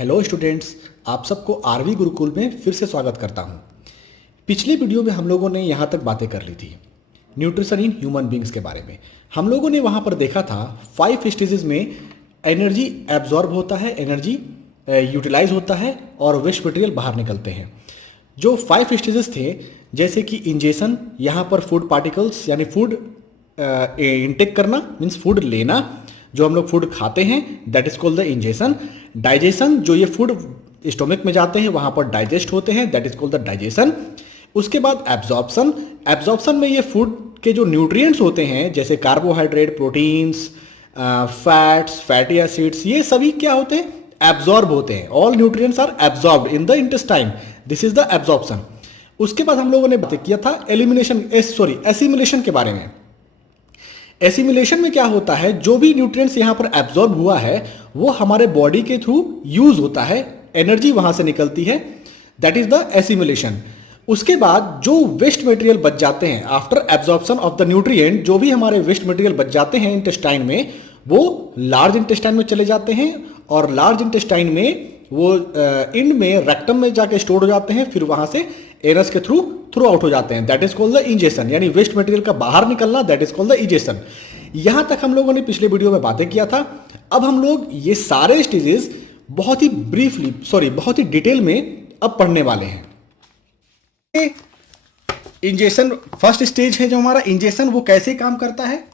Hello students, आप सबको RV Gurukul में फिर से स्वागत करता हूं। पिछली वीडियो में हम लोगों ने यहाँ तक बातें कर ली थी न्यूट्रिशन इन ह्यूमन बींग्स के बारे में। हम लोगों ने वहाँ पर देखा था 5 स्टेजेस में एनर्जी एब्जॉर्ब होता है, एनर्जी यूटिलाइज होता है और वेस्ट मटेरियल बाहर निकलते हैं। जो 5 स्टेजेस थे जैसे कि इंजेशन, यहाँ पर फूड पार्टिकल्स यानी फूड इनटेक करना मीन्स फूड लेना, जो हम लोग फूड खाते हैं that is called the ingestion. Digestion, जो ये फूड स्टोमक में जाते हैं वहाँ पर डाइजेस्ट होते हैं that is called the digestion. उसके बाद एब्जॉर्प्शन, एब्जॉर्प्शन में ये फूड के जो न्यूट्रिएंट्स होते हैं जैसे carbohydrate, proteins, fats, fatty acids, ये सभी क्या होते हैं, एब्जॉर्ब होते हैं। All nutrients are absorbed in the intestine, this is the absorption. उसके बाद हम लोगों ने बात किया था एसिमिलेशन के बारे में। एसिमिलेशन में क्या होता है, जो भी न्यूट्रिएंट्स यहाँ पर एब्जॉर्ब हुआ है वो हमारे बॉडी के थ्रू यूज होता है, एनर्जी वहां से निकलती है, दैट इज द एसिमिलेशन। उसके बाद जो वेस्ट मटेरियल बच जाते हैं after absorption of the nutrient, जो भी हमारे वेस्ट मटेरियल बच जाते हैं इंटेस्टाइन में, वो लार्ज इंटेस्टाइन में चले जाते हैं और लार्ज इंटेस्टाइन में वो इंड में रेक्टम में जाके स्टोर हो जाते हैं, फिर वहां से एनस के थ्रू आउट हो जाते हैं, that is called the ingestion. यानी वेस्ट मटेरियल का बाहर निकलना, that is called the ingestion. यहां तक हम लोगों ने पिछले वीडियो में बातें किया था। अब हम लोग ये सारे स्टेजेस बहुत ही डिटेल में अब पढ़ने वाले हैं। इंजेशन फर्स्ट स्टेज है जो हमारा इंजेशन, वो कैसे काम करता है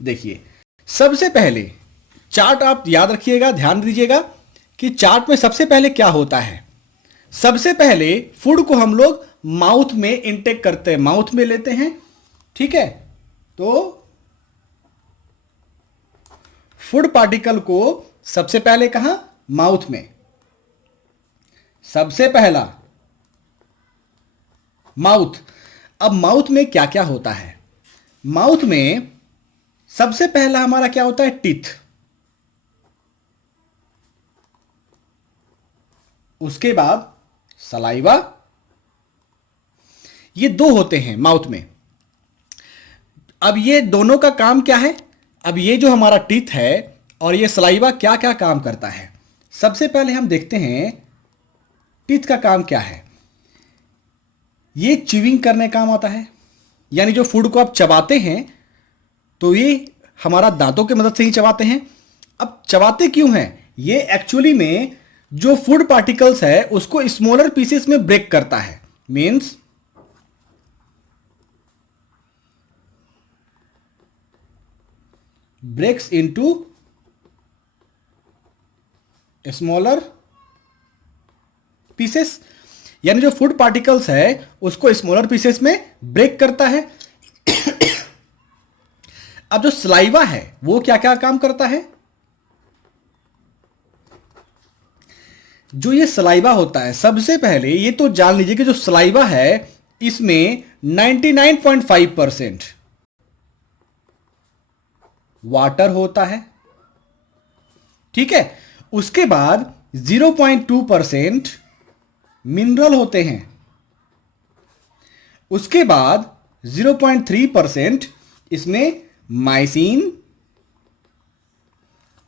देखिए। सबसे पहले चार्ट आप याद रखिएगा, ध्यान दीजिएगा कि चार्ट में सबसे पहले क्या होता है। सबसे पहले फूड को हम लोग माउथ में इनटेक करते हैं, माउथ में लेते हैं, ठीक है। तो फूड पार्टिकल को सबसे पहले कहां, माउथ में। सबसे पहला माउथ। अब माउथ में क्या क्या होता है, माउथ में सबसे पहला हमारा क्या होता है, टीथ। उसके बाद सलाइवा, ये दो होते हैं माउथ में। अब ये दोनों का काम क्या है, अब ये जो हमारा टीथ है और ये सलाइवा क्या क्या काम करता है। सबसे पहले हम देखते हैं टीथ का काम क्या है। ये च्यूइंग करने काम आता है, यानी जो फूड को आप चबाते हैं तो ये हमारा दांतों की मदद से ही चबाते हैं। अब चबाते क्यों हैं, ये एक्चुअली में जो फूड पार्टिकल्स है उसको स्मॉलर पीसेस में ब्रेक करता है, means breaks into smaller pieces. यानी जो फूड पार्टिकल्स है उसको स्मॉलर पीसेस में ब्रेक करता है। अब जो सलाइवा है वो क्या क्या काम करता है, जो ये सलाइवा होता है, सबसे पहले ये तो जान लीजिए कि जो सलाइवा है इसमें 99.5% वाटर होता है, ठीक है। उसके बाद 0.2% मिनरल होते हैं। उसके बाद 0.3% इसमें माइसिन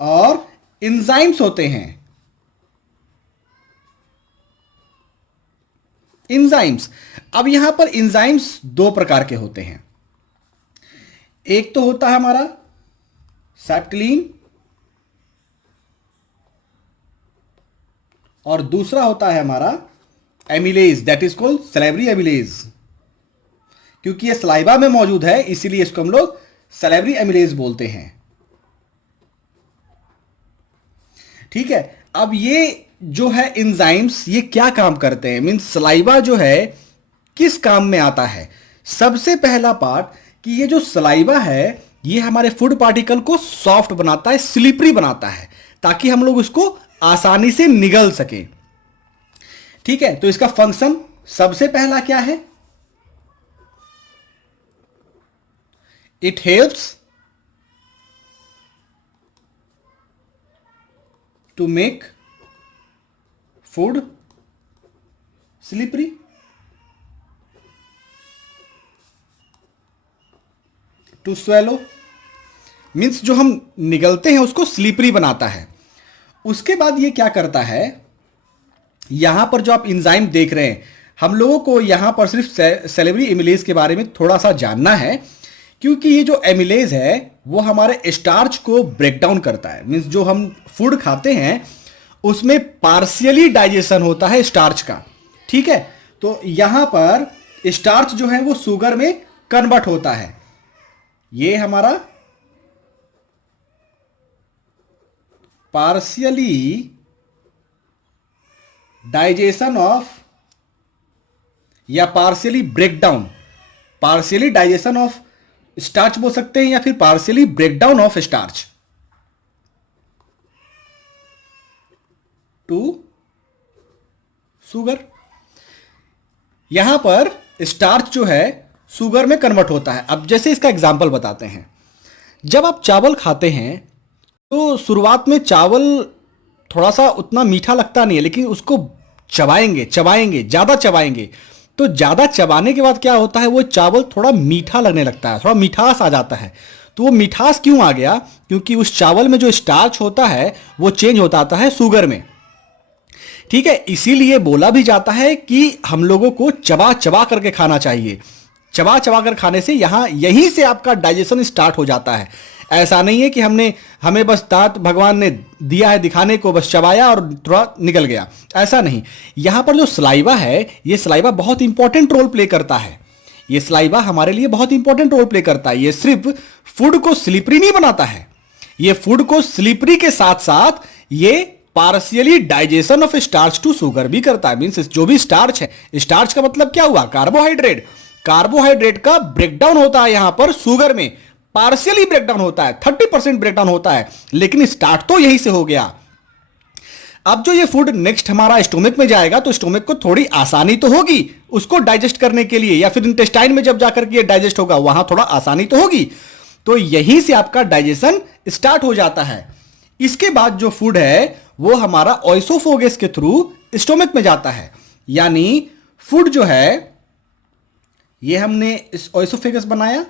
और एंजाइम्स होते हैं। एंजाइम्स, अब यहां पर एंजाइम्स दो प्रकार के होते हैं। एक तो होता है हमारा सैप्टिलीन और दूसरा होता है हमारा amylase, that is called salivary amylase. क्योंकि ये सलाइवा में मौजूद है इसीलिए इसको हम लोग सैलिवरी एमिलेज बोलते हैं, ठीक है। अब ये जो है एंजाइम्स, ये क्या काम करते हैं, मींस सलाइवा जो है किस काम में आता है। सबसे पहला पार्ट कि ये जो सलाइवा है ये हमारे फूड पार्टिकल को सॉफ्ट बनाता है, स्लिपरी बनाता है, ताकि हम लोग उसको आसानी से निगल सके, ठीक है। तो इसका फंक्शन सबसे पहला क्या है, it helps to make food slippery. To swallow means जो हम निगलते हैं उसको स्लिपरी बनाता है। उसके बाद ये क्या करता है, यहां पर जो आप इंजाइम देख रहे हैं, हम लोगों को यहां पर सिर्फ सेलेब्री एमिलेज के बारे में थोड़ा सा जानना है, क्योंकि ये जो एमिलेज है वो हमारे स्टार्च को ब्रेक डाउन करता है। मीन्स जो हम फूड खाते हैं उसमें पार्शियली डाइजेशन होता है स्टार्च का, ठीक है। तो यहां पर स्टार्च जो है वो शुगर में कन्वर्ट होता है। ये हमारा पार्शियली डाइजेशन ऑफ या partially breakdown, partially digestion of starch बोल सकते हैं या फिर partially breakdown of starch to sugar. यहां पर स्टार्च जो है शुगर में कन्वर्ट होता है। अब जैसे इसका एग्जांपल बताते हैं, जब आप चावल खाते हैं तो शुरुआत में चावल थोड़ा सा उतना मीठा लगता नहीं है, लेकिन उसको चबाएंगे चबाएंगे ज़्यादा चबाएंगे तो ज़्यादा चबाने के बाद क्या होता है, वो चावल थोड़ा मीठा लगने लगता है, थोड़ा मिठास आ जाता है। तो वो मिठास क्यों आ गया, क्योंकि उस चावल में जो स्टार्च होता है वो चेंज होता आता है शुगर में, ठीक है। इसीलिए बोला भी जाता है कि हम लोगों को चबा चबा करके खाना चाहिए। चबा चबा कर खाने से यहीं से आपका डाइजेशन स्टार्ट हो जाता है। ऐसा नहीं है कि हमें बस दांत भगवान ने दिया है दिखाने को, बस चबाया और थोड़ा निकल गया, ऐसा नहीं। यहां पर जो सलाइवा है, ये सलाइवा बहुत इंपॉर्टेंट रोल प्ले करता है। ये सलाइवा हमारे लिए बहुत इंपॉर्टेंट रोल प्ले करता है। ये सिर्फ फूड को स्लिपरी नहीं बनाता है, ये फूड को स्लिपरी के साथ साथ ये partially digestion of starch to sugar भी करता है। मीन्स जो भी स्टार्च है, स्टार्च का मतलब क्या हुआ, कार्बोहाइड्रेट। कार्बोहाइड्रेट का ब्रेकडाउन होता है यहां पर शुगर में, पार्शियली ब्रेकडाउन होता है, 30% ब्रेकडाउन होता है, लेकिन स्टार्ट तो यहीं से हो गया। अब जो ये फूड नेक्स्ट हमारा स्टोमक में जाएगा तो स्टोमक को थोड़ी आसानी तो होगी उसको डाइजेस्ट करने के लिए, या फिर इंटेस्टाइन में जब जाकर के ये डाइजेस्ट होगा वहां थोड़ा आसानी तो होगी। तो यहीं से आपका डाइजेशन स्टार्ट हो जाता है। इसके बाद जो फूड है वो हमारा ओएसोफेगस के थ्रू स्टोमक में जाता है। यानी फूड जो है, ये हमने इस ओएसोफेगस बनाया,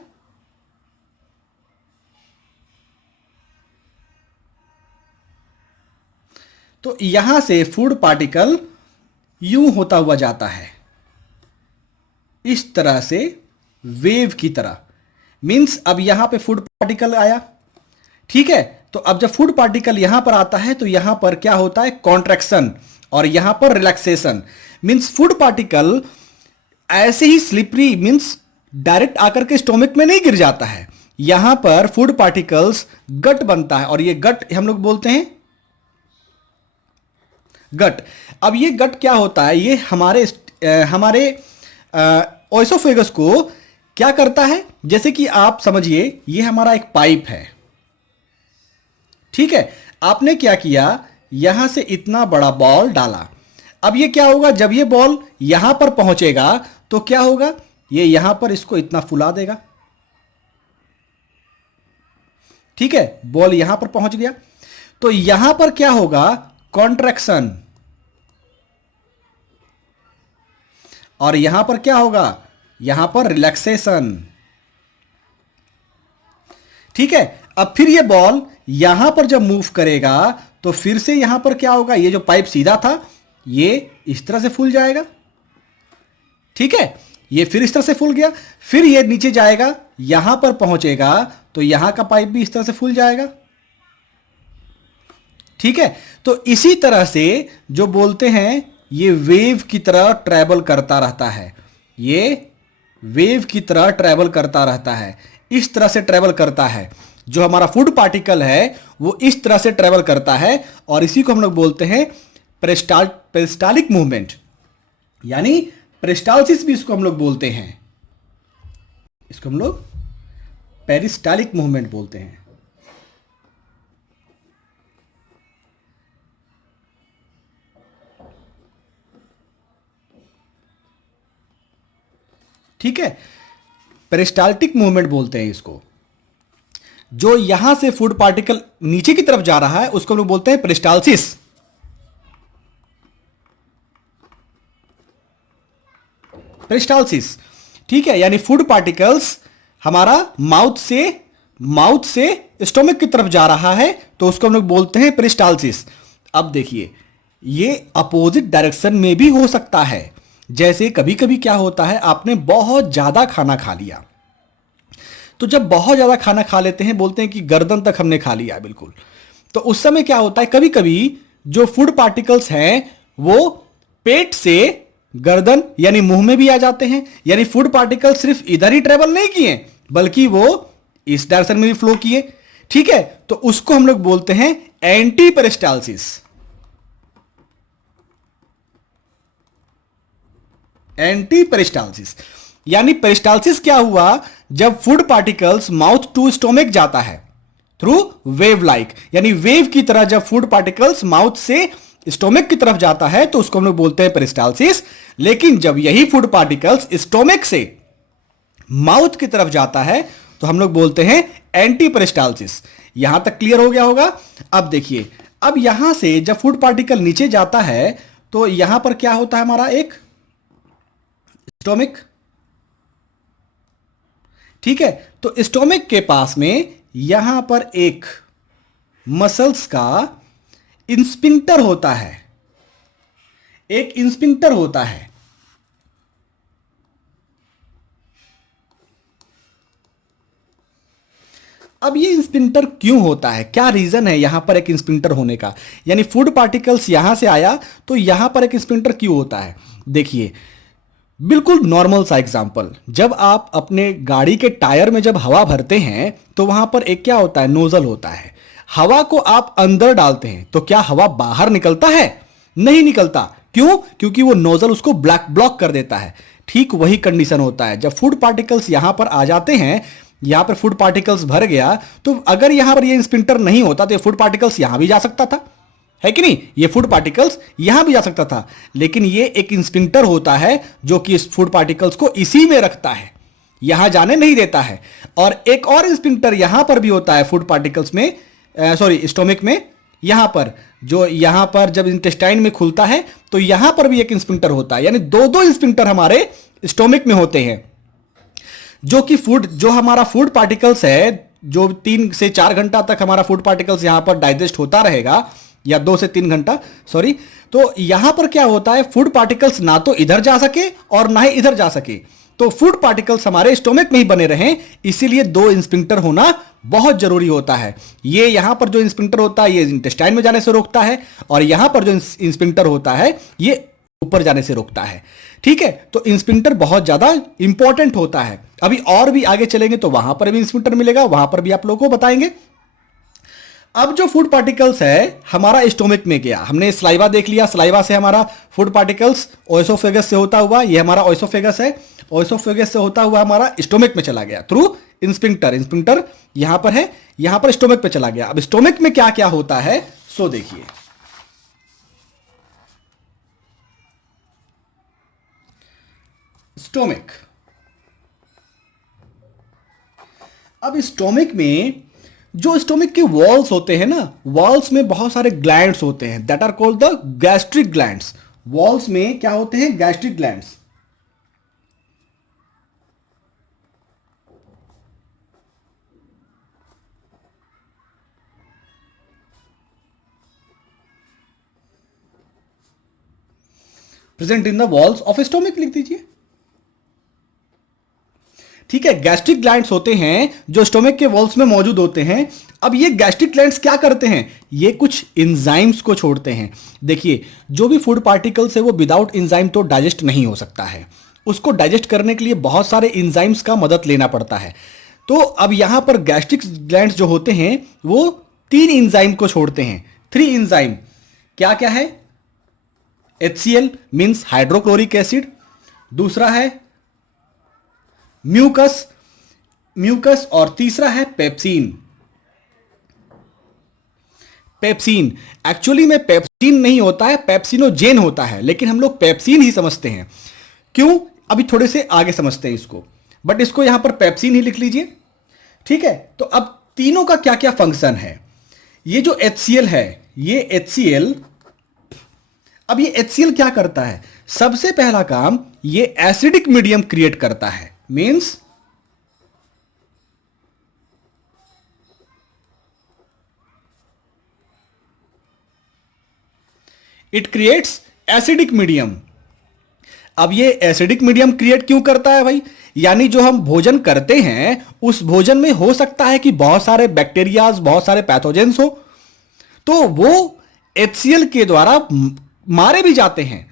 तो यहां से फूड पार्टिकल यूं होता हुआ जाता है इस तरह से, वेव की तरह। मींस अब यहां पे फूड पार्टिकल आया, ठीक है। तो अब जब फूड पार्टिकल यहां पर आता है तो यहां पर क्या होता है, कॉन्ट्रैक्शन, और यहां पर रिलैक्सेशन। मींस फूड पार्टिकल ऐसे ही स्लिपरी, मींस डायरेक्ट आकर के स्टोमक में नहीं गिर जाता है। यहां पर फूड पार्टिकल्स गट बनता है, और ये गट हम लोग बोलते हैं गट। अब ये गट क्या होता है, ये हमारे ओएसोफेगस को क्या करता है, जैसे कि आप समझिए ये हमारा एक पाइप है, ठीक है। आपने क्या किया, यहां से इतना बड़ा बॉल डाला। अब ये क्या होगा, जब ये बॉल यहां पर पहुंचेगा तो क्या होगा, ये यहां पर इसको इतना फुला देगा, ठीक है। बॉल यहां पर पहुंच गया तो यहां पर क्या होगा, कॉन्ट्रैक्शन, और यहां पर क्या होगा, यहां पर रिलैक्सेशन, ठीक है। अब फिर ये बॉल यहां पर जब मूव करेगा तो फिर से यहां पर क्या होगा, ये जो पाइप सीधा था ये इस तरह से फूल जाएगा, ठीक है। ये फिर इस तरह से फूल गया, फिर ये नीचे जाएगा, यहां पर पहुंचेगा तो यहां का पाइप भी इस तरह से फूल जाएगा, ठीक है। तो इसी तरह से जो बोलते हैं ये वेव की तरह ट्रैवल करता रहता है, ये वेव की तरह ट्रैवल करता रहता है, इस तरह से ट्रैवल करता है। जो हमारा फूड पार्टिकल है वो इस तरह से ट्रैवल करता है, और इसी को हम लोग बोलते हैं पेरिस्टालिक मूवमेंट, यानी पेरिस्टालसिस भी इसको हम लोग बोलते हैं, इसको हम लोग पेरिस्टालिक मूवमेंट बोलते हैं। ठीक है, पेरिस्टाल्टिक मूवमेंट बोलते हैं इसको। जो यहां से फूड पार्टिकल नीचे की तरफ जा रहा है उसको हम लोग बोलते हैं पेरिस्टालसिस। पेरिस्टालसिस, ठीक है। यानी फूड पार्टिकल्स हमारा माउथ से स्टोमक की तरफ जा रहा है तो उसको हम लोग बोलते हैं पेरिस्टालसिस। अब देखिए, ये अपोजिट डायरेक्शन में भी हो सकता है। जैसे कभी कभी क्या होता है, आपने बहुत ज़्यादा खाना खा लिया, तो जब बहुत ज़्यादा खाना खा लेते हैं, बोलते हैं कि गर्दन तक हमने खा लिया है बिल्कुल, तो उस समय क्या होता है, कभी कभी जो फूड पार्टिकल्स हैं वो पेट से गर्दन यानी मुंह में भी आ जाते हैं। यानी फूड पार्टिकल्स सिर्फ इधर ही ट्रेवल नहीं किए, बल्कि वो इस डायरेक्शन में भी फ्लो किए। ठीक है, तो उसको हम लोग बोलते हैं एंटी पेरिस्टालसिस। एंटी पेरिस्टालसिस यानी पेरिस्टालसिस क्या हुआ, जब food particles mouth to stomach जाता है थ्रू वेव लाइक, यानी वेव की तरह जब फूड पार्टिकल्स माउथ से स्टोमक की तरफ जाता है तो उसको हम लोग बोलते हैं पेरिस्टालसिस। लेकिन जब यही फूड पार्टिकल्स स्टोमक से माउथ की तरफ जाता है तो हम लोग बोलते हैं एंटी पेरिस्टालसिस। यहां तक क्लियर हो गया होगा। अब देखिए, अब यहां से जब फूड पार्टिकल नीचे जाता है तो यहां पर क्या होता है, हमारा एक स्टोमक। ठीक है, तो स्टोमक के पास में यहां पर एक मसल्स का इंस्पिंक्टर होता है, एक इंस्पिंक्टर होता है। अब ये इंस्पिंक्टर क्यों होता है, क्या रीजन है यहां पर एक इंस्पिंक्टर होने का, यानी फूड पार्टिकल्स यहां से आया तो यहां पर एक इंस्पिंक्टर क्यों होता है। देखिए, बिल्कुल नॉर्मल सा एग्जांपल, जब आप अपने गाड़ी के टायर में जब हवा भरते हैं तो वहां पर एक क्या होता है, नोजल होता है। हवा को आप अंदर डालते हैं तो क्या हवा बाहर निकलता है, नहीं निकलता। क्यों, क्योंकि वो नोजल उसको ब्लॉक कर देता है। ठीक वही कंडीशन होता है जब फूड पार्टिकल्स यहां पर आ जाते हैं, यहां पर फूड पार्टिकल्स भर गया, तो अगर यहां पर ये इंस्पिंक्टर नहीं होता तो ये फूड पार्टिकल्स यहां भी जा सकता था, है कि नहीं, ये फूड पार्टिकल्स यहां भी जा सकता था। लेकिन ये एक इंस्पिंक्टर होता है जो कि इस फूड पार्टिकल्स को इसी में रखता है, यहां जाने नहीं देता है। और एक और इंस्पिंक्टर यहां पर भी होता है फूड पार्टिकल्स में, सॉरी स्टोमक में, यहां पर जो यहां पर जब इंटेस्टाइन में खुलता है तो यहां पर भी एक इंस्पिंक्टर होता है। यानी दो दो इंस्पिंक्टर हमारे स्टोमक में होते हैं, जो हमारा फूड पार्टिकल्स है, जो 3 से 4 घंटा तक हमारा फूड पार्टिकल्स यहां पर डाइजेस्ट होता रहेगा, या 2 से 3 घंटा, सॉरी। तो यहां पर क्या होता है, फूड पार्टिकल्स ना तो इधर जा सके और ना ही इधर जा सके, तो फूड पार्टिकल्स हमारे स्टोमक में ही बने रहें, इसीलिए दो इंस्पिंक्टर होना बहुत जरूरी होता है। ये यहां पर जो इंस्पिंक्टर होता है ये इंटेस्टाइन में जाने से रोकता है, और यहां पर जो इंस्पिंक्टर होता है ये ऊपर जाने से रोकता है। ठीक है, तो इंस्पिंक्टर बहुत ज्यादा इंपॉर्टेंट होता है। अभी और भी आगे चलेंगे तो वहां पर भी इंस्पिंक्टर मिलेगा, वहां पर भी आप लोगों को बताएंगे। अब जो फूड पार्टिकल्स है हमारा स्टोमक में गया, हमने स्लाइवा देख लिया, स्लाइवा से हमारा फूड पार्टिकल्स ओएसोफेगस से होता हुआ, ये हमारा ओएसोफेगस है, ओएसोफेगस से होता हुआ हमारा स्टोमक में चला गया थ्रू इंस्पिंक्टर। इंस्पिंक्टर यहां पर है, यहां पर स्टोमक पे चला गया। अब स्टोमक में क्या क्या होता है, सो देखिए, स्टोमक। अब स्टोमक में जो स्टोमक के वॉल्स होते हैं ना, वॉल्स में बहुत सारे ग्लैंड्स होते हैं, that are called the gastric glands. Walls में क्या होते हैं, gastric glands. Present in the walls of stomach लिख दीजिए। ठीक है, गैस्ट्रिक ग्लैंड्स होते हैं जो स्टोमक के वॉल्स में मौजूद होते हैं। अब ये गैस्ट्रिक ग्लैंड्स क्या करते हैं, ये कुछ इंजाइम्स को छोड़ते हैं। देखिए, जो भी फूड पार्टिकल्स है वो विदाउट इंजाइम तो डाइजेस्ट नहीं हो सकता है, उसको डाइजेस्ट करने के लिए बहुत सारे इंजाइम्स का मदद लेना पड़ता है। तो अब यहां पर गैस्ट्रिक ग्लैंड्स जो होते हैं वो 3 इंजाइम को छोड़ते हैं, 3 इंजाइम। क्या क्या है, HCl मीन्स हाइड्रोक्लोरिक एसिड, दूसरा है म्यूकस, म्यूकस, और तीसरा है पेप्सिन। पेप्सिन एक्चुअली में पेप्सिन नहीं होता है, पेप्सिनोजेन होता है, लेकिन हम लोग पेप्सिन ही समझते हैं। क्यों, अभी थोड़े से आगे समझते हैं इसको, बट इसको यहां पर पेप्सिन ही लिख लीजिए। ठीक है, तो अब तीनों का क्या क्या फंक्शन है। ये जो HCl है, ये HCl, अब ये HCl क्या करता है, सबसे पहला काम ये एसिडिक मीडियम क्रिएट करता है। Means it creates acidic medium. अब ये एसिडिक मीडियम क्रिएट क्यों करता है भाई? यानी जो हम भोजन करते हैं उस भोजन में हो सकता है कि बहुत सारे बैक्टीरियाज, बहुत सारे पैथोजेंस हो, तो वो HCl के द्वारा मारे भी जाते हैं।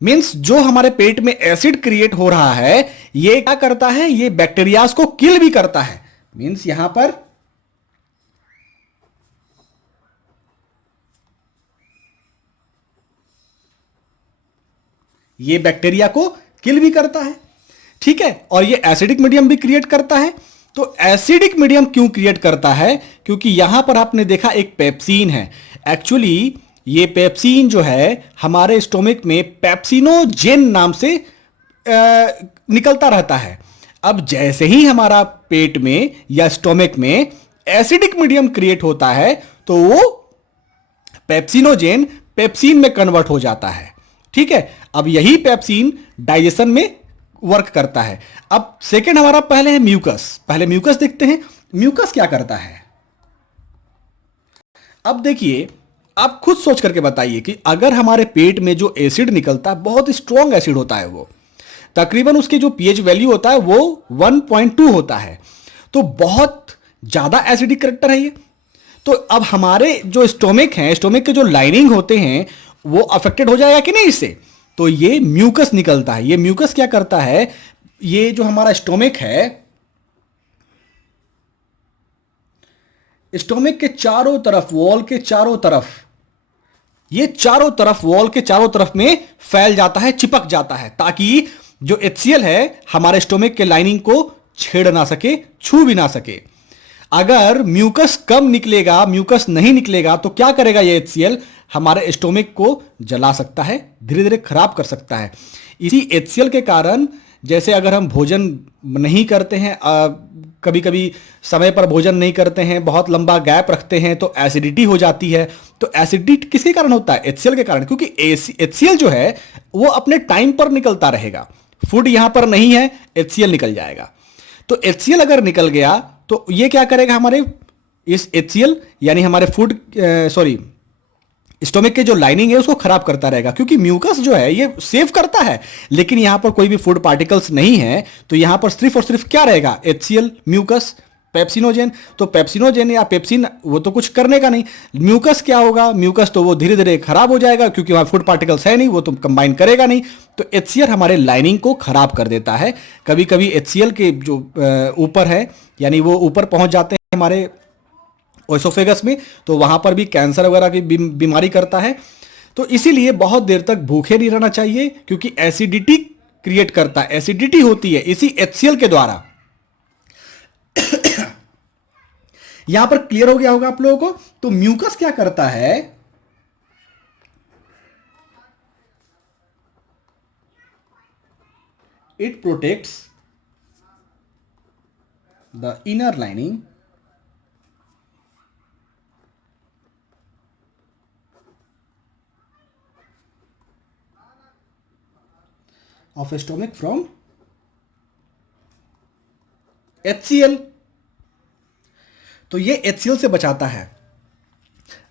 मींस जो हमारे पेट में एसिड क्रिएट हो रहा है ये क्या करता है? ये बैक्टीरियाज को किल भी करता है। मींस यहां पर ये बैक्टीरिया को किल भी करता है, ठीक है, और ये एसिडिक मीडियम भी क्रिएट करता है। तो एसिडिक मीडियम क्यों क्रिएट करता है? क्योंकि यहां पर आपने देखा एक पेप्सिन है। एक्चुअली ये पेप्सिन जो है हमारे स्टोमिक में पेप्सिनोजेन नाम से निकलता रहता है। अब जैसे ही हमारा पेट में या स्टोमिक में एसिडिक मीडियम क्रिएट होता है तो वो पेप्सिनोजेन पेप्सिन में कन्वर्ट हो जाता है, ठीक है। अब यही पेप्सिन डाइजेशन में वर्क करता है। अब सेकेंड हमारा पहले है म्यूकस। पहले म्यूकस देखते हैं, म्यूकस क्या करता है। अब देखिए, आप खुद सोच करके बताइए कि अगर हमारे पेट में जो एसिड निकलता है बहुत स्ट्रॉन्ग एसिड होता है, वो तकरीबन उसके जो पीएच वैल्यू होता है वो 1.2 होता है, तो बहुत ज्यादा एसिडिक करेक्टर है ये। तो अब हमारे जो स्टोमिक है, स्टोमिक के जो लाइनिंग होते हैं वो अफेक्टेड हो जाएगा कि नहीं इससे? तो ये म्यूकस निकलता है। ये म्यूकस क्या करता है? ये जो हमारा स्टोमिक है, स्टोमिक के चारों तरफ, वॉल के चारों तरफ, ये चारों तरफ, वॉल के चारों तरफ में फैल जाता है, चिपक जाता है, ताकि जो HCl है हमारे स्टोमिक के लाइनिंग को छेड़ ना सके, छू भी ना सके। अगर म्यूकस कम निकलेगा, म्यूकस नहीं निकलेगा, तो क्या करेगा ये HCl? हमारे स्टोमिक को जला सकता है, धीरे धीरे खराब कर सकता है। इसी HCl के कारण जैसे अगर हम भोजन नहीं करते हैं, कभी कभी समय पर भोजन नहीं करते हैं, बहुत लंबा गैप रखते हैं, तो एसिडिटी हो जाती है। तो एसिडिटी किसके कारण होता है? HCl के कारण, क्योंकि HCl जो है वो अपने टाइम पर निकलता रहेगा। फूड यहां पर नहीं है, HCl निकल जाएगा। तो HCl अगर निकल गया तो ये क्या करेगा? हमारे इस HCl यानी हमारे फूड स्टोमिक के जो लाइनिंग है उसको खराब करता रहेगा, क्योंकि म्यूकस जो है ये सेव करता है, लेकिन यहां पर कोई भी फूड पार्टिकल्स नहीं है, तो यहां पर सिर्फ और सिर्फ क्या रहेगा? HCl, mucus, pepsinogen. तो पेप्सिनोजेन या पेप्सिन वो तो कुछ करने का नहीं। म्यूकस क्या होगा? म्यूकस तो वो धीरे धीरे खराब हो जाएगा, क्योंकि वहां फूड पार्टिकल्स है नहीं, वो तो कंबाइन करेगा नहीं। तो HCl हमारे लाइनिंग को खराब कर देता है। कभी कभी HCl के जो ऊपर है, यानी वो ऊपर पहुंच जाते हैं हमारे ओएसोफेगस में, तो वहां पर भी कैंसर वगैरह की बीमारी करता है। तो इसीलिए बहुत देर तक भूखे नहीं रहना चाहिए, क्योंकि एसिडिटी क्रिएट करता है, एसिडिटी होती है इसी HCl के द्वारा। यहां पर क्लियर हो गया होगा आप लोगों को। तो म्यूकस क्या करता है? It protects the inner lining of a stomach from HCl। तो ये HCl से बचाता है।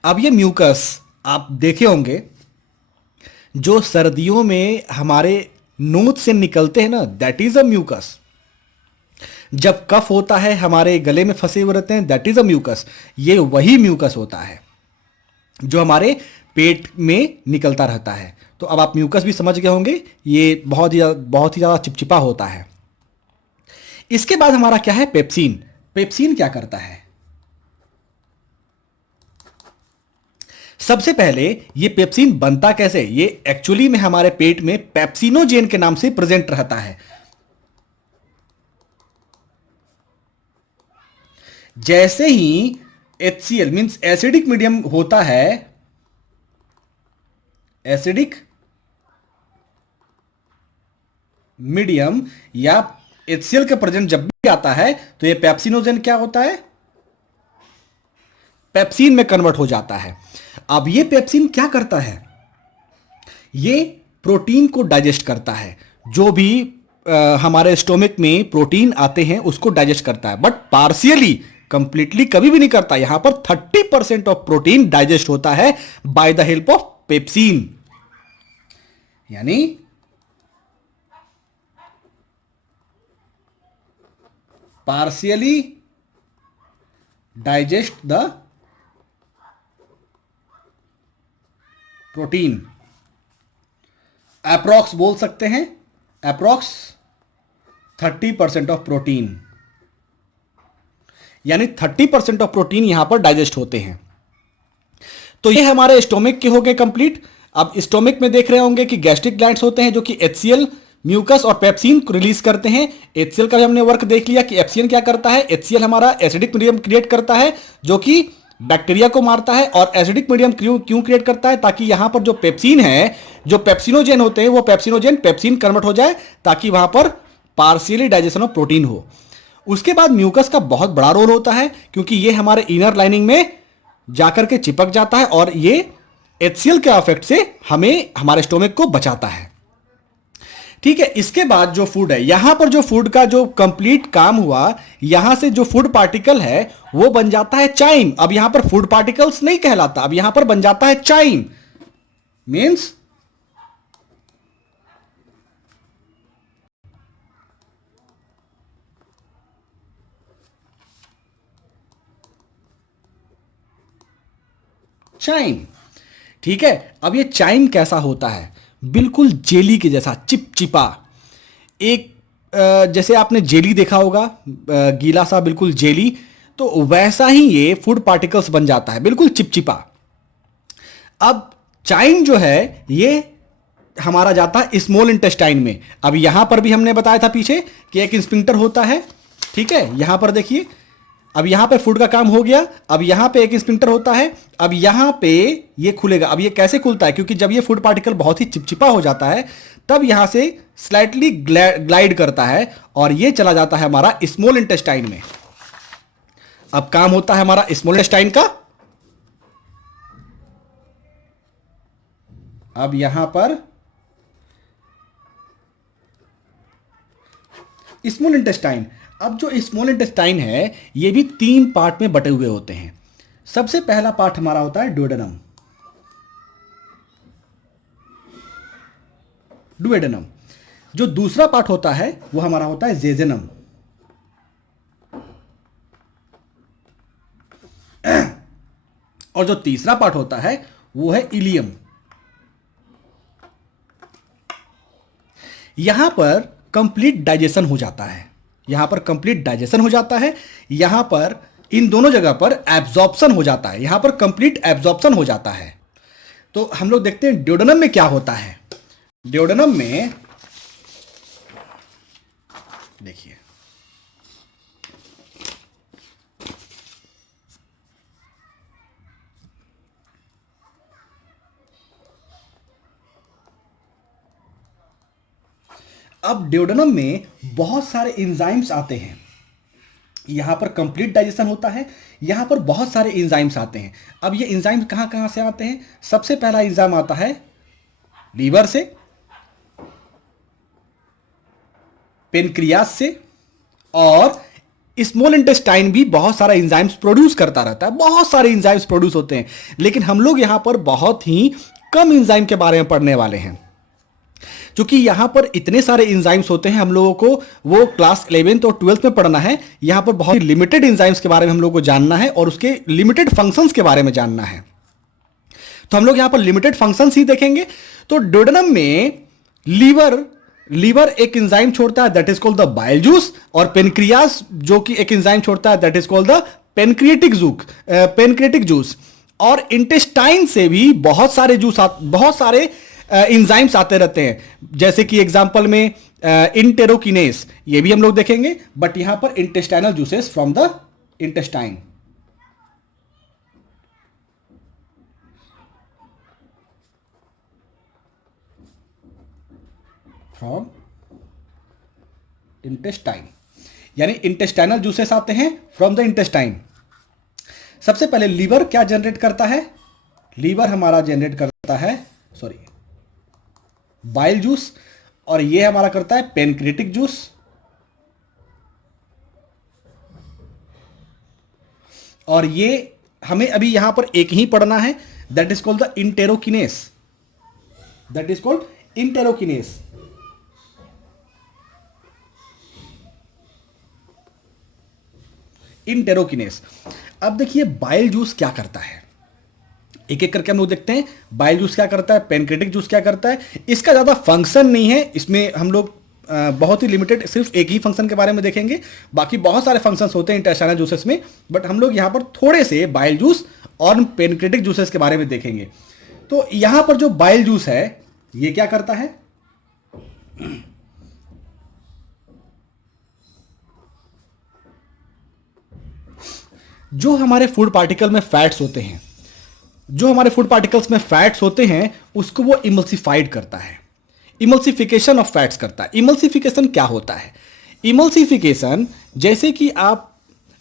अब ये म्यूकस आप देखे होंगे जो सर्दियों में हमारे नोज से निकलते हैं ना, दैट इज अ म्यूकस। जब कफ होता है, हमारे गले में फंसे हुए रहते हैं, दैट इज अ म्यूकस। ये वही म्यूकस होता है जो हमारे पेट में निकलता रहता है। तो अब आप म्यूकस भी समझ गए होंगे, ये बहुत ही ज़्यादा चिपचिपा होता है। इसके बाद हमारा क्या है? पेप्सिन। पेप्सिन क्या करता है? सबसे पहले ये पेप्सिन बनता कैसे? ये एक्चुअली में हमारे पेट में पेप्सिनोजेन के नाम से प्रेजेंट रहता है। जैसे ही HCl मींस एसिडिक मीडियम होता है, एसिडिक मीडियम या HCl का प्रेजेंट जब भी आता है तो ये पेप्सिनोजेन क्या होता है? पेप्सिन में कन्वर्ट हो जाता है। अब ये पेप्सिन क्या करता है? ये प्रोटीन को डाइजेस्ट करता है। जो भी हमारे स्टोमिक में प्रोटीन आते हैं उसको डाइजेस्ट करता है, बट पार्शियली, कंप्लीटली कभी भी नहीं करता। यहां पर 30% ऑफ प्रोटीन डाइजेस्ट होता है by the help of pepsin. यानी partially digest the protein. Approx बोल सकते हैं, अप्रॉक्स 30% ऑफ प्रोटीन, यानी 30% ऑफ प्रोटीन यहां पर डाइजेस्ट होते हैं। तो ये हमारे स्टोमिक के हो गए कंप्लीट। अब स्टोमिक में देख रहे होंगे कि गैस्ट्रिक ग्लैंड्स होते हैं जो कि HCl, म्यूकस और पेप्सिन को रिलीज करते हैं। HCl का भी हमने वर्क देख लिया कि एफसीएन क्या करता है। HCl हमारा एसिडिक मीडियम क्रिएट करता है जो कि बैक्टीरिया को मारता है। और एसिडिक मीडियम क्यों क्रिएट करता है? ताकि यहां पर जो पेप्सिन है, जो पेप्सिनोजेन होते हैं, वो पेप्सिनोजेन पेप्सिन कन्वर्ट हो जाए ताकि वहां पर पार्शियली डाइजेशन ऑफ प्रोटीन हो। उसके बाद म्यूकस का बहुत बड़ा रोल होता है क्योंकि ये हमारे इनर लाइनिंग में जाकर के चिपक जाता है और ये HCl के इफेक्ट से हमें हमारे स्टोमक को बचाता है। ठीक है, इसके बाद जो फूड है, यहां पर जो फूड का जो कंप्लीट काम हुआ, यहां से जो फूड पार्टिकल है वो बन जाता है चाइम। अब यहां पर फूड पार्टिकल्स नहीं कहलाता, अब यहां पर बन जाता है चाइम। Means chyme. ठीक है, अब ये चाइम कैसा होता है? बिल्कुल जेली के जैसा, चिपचिपा। एक जैसे आपने जेली देखा होगा, गीला सा बिल्कुल जेली, तो वैसा ही ये फूड पार्टिकल्स बन जाता है, बिल्कुल चिपचिपा। अब चाइम जो है ये हमारा जाता है स्मॉल इंटेस्टाइन में। अब यहां पर भी हमने बताया था पीछे कि एक स्फिंक्टर होता है। ठीक है, यहां पर देखिए, अब यहां पे फूड का काम हो गया। अब यहां पे एक स्फिंक्टर होता है, अब यहां पे ये खुलेगा। अब ये कैसे खुलता है? क्योंकि जब ये फूड पार्टिकल बहुत ही चिपचिपा हो जाता है तब यहां से स्लाइटली ग्लाइड करता है और ये चला जाता है हमारा स्मॉल इंटेस्टाइन में। अब काम होता है हमारा स्मॉल इंटेस्टाइन का। अब यहां पर स्मॉल इंटेस्टाइन, अब जो स्मॉल इंटेस्टाइन है ये भी 3 पार्ट में बटे हुए होते हैं। सबसे पहला पार्ट हमारा होता है डुओडेनम। डुओडेनम। जो दूसरा पार्ट होता है वो हमारा होता है जेजेनम। और जो तीसरा पार्ट होता है वो है इलियम। यहां पर कंप्लीट डाइजेशन हो जाता है, यहां पर कंप्लीट डाइजेशन हो जाता है। यहां पर इन दोनों जगह पर एब्जॉर्प्शन हो जाता है, यहां पर कंप्लीट एब्जॉर्प्शन हो जाता है। तो हम लोग देखते हैं ड्यूडेनम में क्या होता है। ड्यूडेनम में देखिए, अब ड्यूडेनम में बहुत सारे एंजाइम्स आते हैं। यहां पर कंप्लीट डाइजेशन होता है, यहां पर बहुत सारे एंजाइम्स आते हैं। अब ये एंजाइम्स कहां कहां से आते हैं? सबसे पहला एंजाइम आता है लीवर से, पेनक्रियास से, और स्मॉल इंटेस्टाइन भी बहुत सारा एंजाइम्स प्रोड्यूस करता रहता है। बहुत सारे एंजाइम्स प्रोड्यूस होते हैं, लेकिन हम लोग यहां पर बहुत ही कम एंजाइम के बारे में पढ़ने वाले हैं क्योंकि यहां पर इतने सारे एंजाइम्स होते हैं। हम लोगों को वो क्लास 11th और 12th में पढ़ना है। यहां पर बहुत लिमिटेड एंजाइम्स के बारे में हम लोगों को जानना है और उसके लिमिटेड फंक्शंस के बारे में जानना है। तो हम लोग यहां पर लिमिटेड फंक्शंस ही देखेंगे। तो ड्यूडेनम में लीवर एक एंजाइम छोड़ता है, that is called the bile juice. और पेनक्रियास जो कि एक एंजाइम छोड़ता है, that is called the pancreatic juice. और इंटेस्टाइन से भी बहुत सारे एंजाइम्स आते रहते हैं, जैसे कि एग्जांपल में इंटेरोकिनेस, ये भी हम लोग देखेंगे। बट यहां पर intestinal juices from the intestine, from intestine, यानी इंटेस्टाइनल जूसेस आते हैं फ्रॉम द इंटेस्टाइन। सबसे पहले लीवर क्या जनरेट करता है? लीवर हमारा जनरेट करता है बाइल जूस, और ये हमारा करता है पेनक्रिएटिक जूस। और ये हमें अभी यहां पर एक ही पढ़ना है, that is called the enterokinase. That is called enterokinase. Enterokinase. अब देखिए बाइल जूस क्या करता है, एक एक करके हम लोग देखते हैं। बाइल जूस क्या करता है, पैनक्रेटिक जूस क्या करता है। इसका ज़्यादा फंक्शन नहीं है, इसमें हम लोग बहुत ही लिमिटेड सिर्फ एक ही फंक्शन के बारे में देखेंगे। बाकी बहुत सारे फंक्शंस होते हैं इंटेस्टाइनल जूसेस में, बट हम लोग यहाँ पर थोड़े से बाइल जूस और पैनक्रेटिक जूसेस के बारे में देखेंगे। तो यहाँ पर जो बाइल जूस है ये क्या करता है, जो हमारे फूड पार्टिकल में फैट्स होते हैं, जो हमारे फूड पार्टिकल्स में फैट्स होते हैं उसको वो इमल्सिफाइड करता है, इमल्सिफिकेशन ऑफ फैट्स करता है। इमल्सिफिकेशन क्या होता है? इमल्सिफिकेशन जैसे कि आप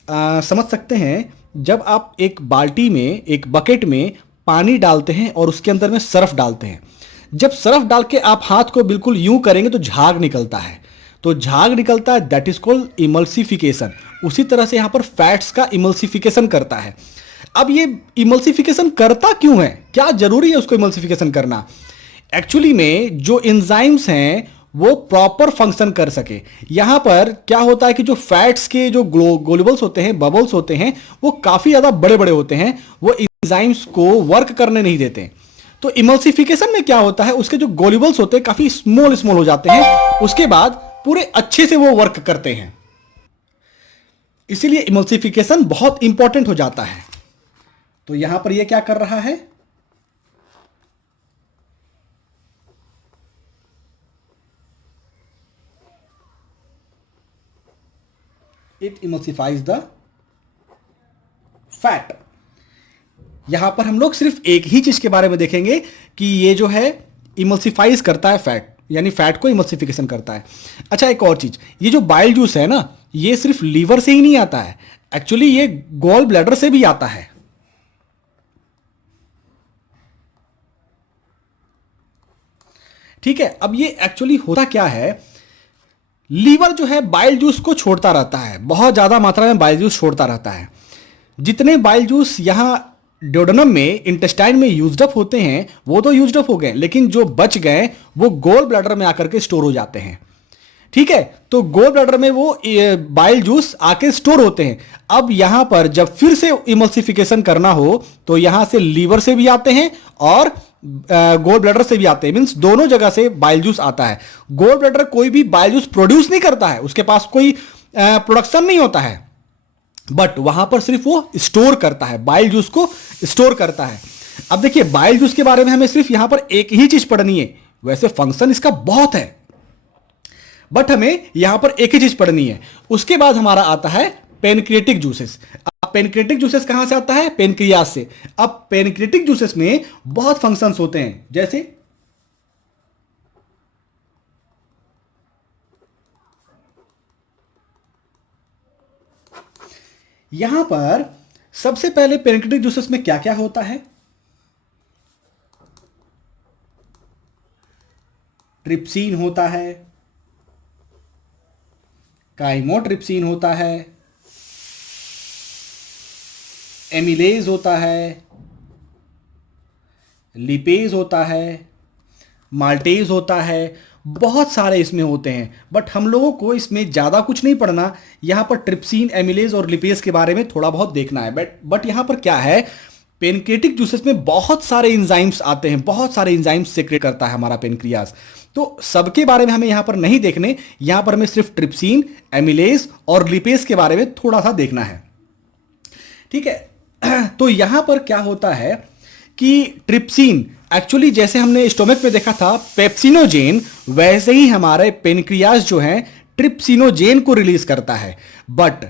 समझ सकते हैं, जब आप एक बाल्टी में, एक बकेट में पानी डालते हैं और उसके अंदर में सर्फ डालते हैं, जब सर्फ डाल के आप हाथ को बिल्कुल यूं करेंगे तो झाग निकलता है, तो झाग निकलता है, दैट इज कॉल्ड इमल्सिफिकेशन। उसी तरह से यहां पर फैट्स का इमल्सिफिकेशन करता है। अब ये इमल्सिफिकेशन करता क्यों है, क्या जरूरी है उसको इमल्सिफिकेशन करना? एक्चुअली में जो एंजाइम्स हैं वो प्रॉपर फंक्शन कर सके। यहां पर क्या होता है कि जो फैट्स के जो ग्लोबल्स होते हैं, बबल्स होते हैं, वो काफी ज्यादा बड़े बड़े होते हैं, वो एंजाइम्स को वर्क करने नहीं देते। तो इमल्सिफिकेशन में क्या होता है, उसके जो ग्लोबल्स होते हैं काफी स्मॉल स्मॉल हो जाते हैं, उसके बाद पूरे अच्छे से वो वर्क करते हैं। इसीलिए इमल्सिफिकेशन बहुत इंपॉर्टेंट हो जाता है। तो यहां पर ये क्या कर रहा है, इट इमल्सिफाइज द फैट। यहां पर हम लोग सिर्फ एक ही चीज के बारे में देखेंगे कि ये जो है इमल्सिफाइज करता है फैट, यानी फैट को इमल्सिफिकेशन करता है। अच्छा, एक और चीज, ये जो बाइल जूस है ना, ये सिर्फ लीवर से ही नहीं आता है, एक्चुअली ये गॉल ब्लैडर से भी आता है। ठीक है, अब ये एक्चुअली होता क्या है, लीवर जो है बाइल जूस को छोड़ता रहता है, बहुत ज्यादा मात्रा में बाइल जूस छोड़ता रहता है। जितने बाइल जूस यहां ड्यूडेनम में, इंटेस्टाइन में यूज्ड अप होते हैं वो तो यूज्ड अप हो गए, लेकिन जो बच गए वो गोल ब्लैडर में आकर के स्टोर हो जाते हैं। ठीक है, तो गोल ब्लैडर में वो बाइल जूस आके स्टोर होते हैं। अब यहां पर जब फिर से इमल्सिफिकेशन करना हो तो यहां से लीवर से भी आते हैं और गोल ब्लैडर से भी आते हैं, मींस दोनों जगह से बाइल जूस आता है। गोल ब्लैडर कोई भी बाइल जूस प्रोड्यूस नहीं करता है, उसके पास कोई प्रोडक्शन नहीं होता है, बट वहां पर सिर्फ वो स्टोर करता है, बाइल जूस को स्टोर करता है। अब देखिए बाइल जूस के बारे में हमें सिर्फ यहां पर एक ही चीज पढ़नी है, वैसे फंक्शन इसका बहुत है, बट हमें यहां पर एक ही चीज पढ़नी है। उसके बाद हमारा आता है पेनक्रिएटिक जूसेस। अब पेनक्रिएटिक जूसेस कहां से आता है, पेनक्रियाज से। अब पेनक्रिएटिक जूसेस में बहुत फंक्शंस होते हैं, जैसे यहां पर सबसे पहले पेनक्रिएटिक जूसेस में क्या क्या होता है, ट्रिप्सिन होता है, काइमोट्रिप्सिन होता है, एमिलेज होता है, लिपेज होता है, माल्टेज होता है, बहुत सारे इसमें होते हैं, बट हम लोगों को इसमें ज़्यादा कुछ नहीं पढ़ना। यहाँ पर ट्रिप्सिन, एमिलेज और लिपेज के बारे में थोड़ा बहुत देखना है, बट यहाँ पर क्या है, पेनक्रिएटिक जूसेस में बहुत सारे एंजाइम्स आते हैं, बहुत सारे एंजाइम्स सेक्रेट करता है हमारा पेनक्रियाज। तो सबके बारे में हमें यहाँ पर नहीं देखने, यहाँ पर हमें सिर्फ ट्रिप्सिन, एमिलेज और लिपेज के बारे में थोड़ा सा देखना है। ठीक है, तो यहाँ पर क्या होता है कि ट्रिप्सिन एक्चुअली जैसे हमने स्टोमक में देखा था पेप्सिनोजेन, वैसे ही हमारे पेनक्रियाज जो है ट्रिप्सिनोजेन को रिलीज करता है। बट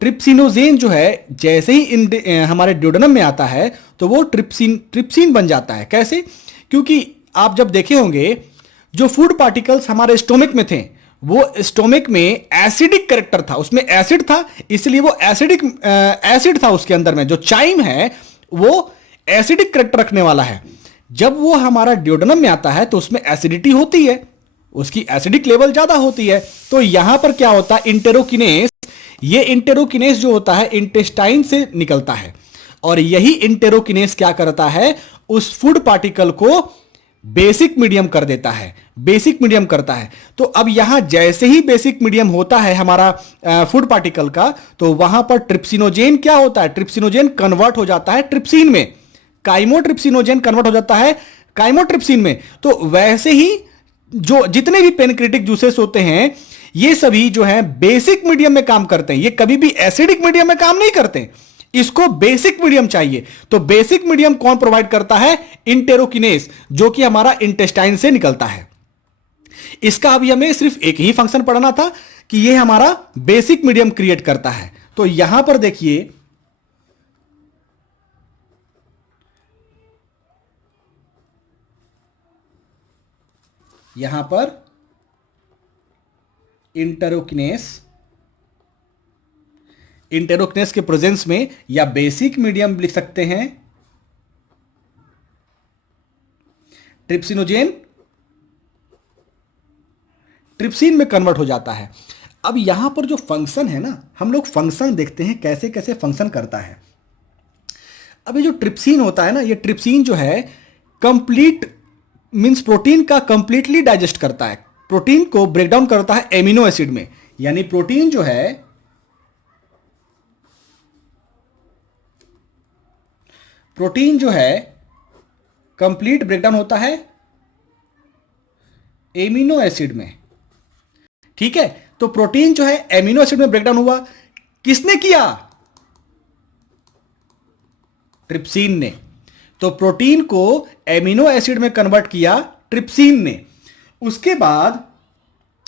ट्रिप्सिनोजेन जो है जैसे ही हमारे ड्यूडेनम में आता है तो वो ट्रिप्सिन बन जाता है। कैसे? क्योंकि आप जब देखे होंगे जो फूड पार्टिकल्स हमारे स्टोमक में थे वो स्टोमक में एसिडिक कैरेक्टर था, उसमें एसिड था, इसलिए वो एसिड था उसके अंदर में, जो चाइम है वो एसिडिक कैरेक्टर रखने वाला है। जब वो हमारा ड्यूडेनम में आता है तो उसमें एसिडिटी होती है, उसकी एसिडिक लेवल ज्यादा होती है। तो यहां पर क्या होता है, इंटेरोकिनेस, ये इंटेरोकिनेस जो होता है इंटेस्टाइन से निकलता है, और यही इंटेरोकिनेस क्या करता है, उस फूड पार्टिकल को बेसिक मीडियम कर देता है, बेसिक मीडियम करता है। तो अब यहां जैसे ही बेसिक मीडियम होता है हमारा फूड पार्टिकल का, तो वहां पर ट्रिप्सिनोजेन क्या होता है, ट्रिप्सिनोजेन कन्वर्ट हो जाता है ट्रिप्सिन में, काइमोट्रिप्सिनोजेन कन्वर्ट हो जाता है काइमोट्रिप्सिन में। तो वैसे ही जो जितने भी पेनक्रेटिक जूसेस होते हैं ये सभी जो है बेसिक मीडियम में काम करते हैं, ये कभी भी एसिडिक मीडियम में काम नहीं करते, इसको बेसिक मीडियम चाहिए। तो बेसिक मीडियम कौन प्रोवाइड करता है, इंटेरोकिनेस, जो कि हमारा इंटेस्टाइन से निकलता है। इसका अभी हमें सिर्फ एक ही फंक्शन पढ़ना था कि ये हमारा बेसिक मीडियम क्रिएट करता है। तो यहां पर देखिए यहां पर इंटेरोकिनेस के प्रेजेंस में या बेसिक मीडियम लिख सकते हैं, ट्रिप्सिनोजेन ट्रिप्सिन में कन्वर्ट हो जाता है। अब यहां पर जो फंक्शन है ना, हम लोग फंक्शन देखते हैं कैसे कैसे फंक्शन करता है। अब ये जो ट्रिप्सिन होता है ना, ये ट्रिप्सिन जो है कंप्लीट मींस प्रोटीन का कंप्लीटली डाइजेस्ट करता है, प्रोटीन को ब्रेक डाउन करता है एमिनो एसिड में। यानी प्रोटीन जो है कंप्लीट ब्रेकडाउन होता है एमिनो एसिड में। ठीक है, तो प्रोटीन जो है एमिनो एसिड में ब्रेकडाउन हुआ, किसने किया, ट्रिप्सिन ने। तो प्रोटीन को एमिनो एसिड में कन्वर्ट किया ट्रिप्सिन ने। उसके बाद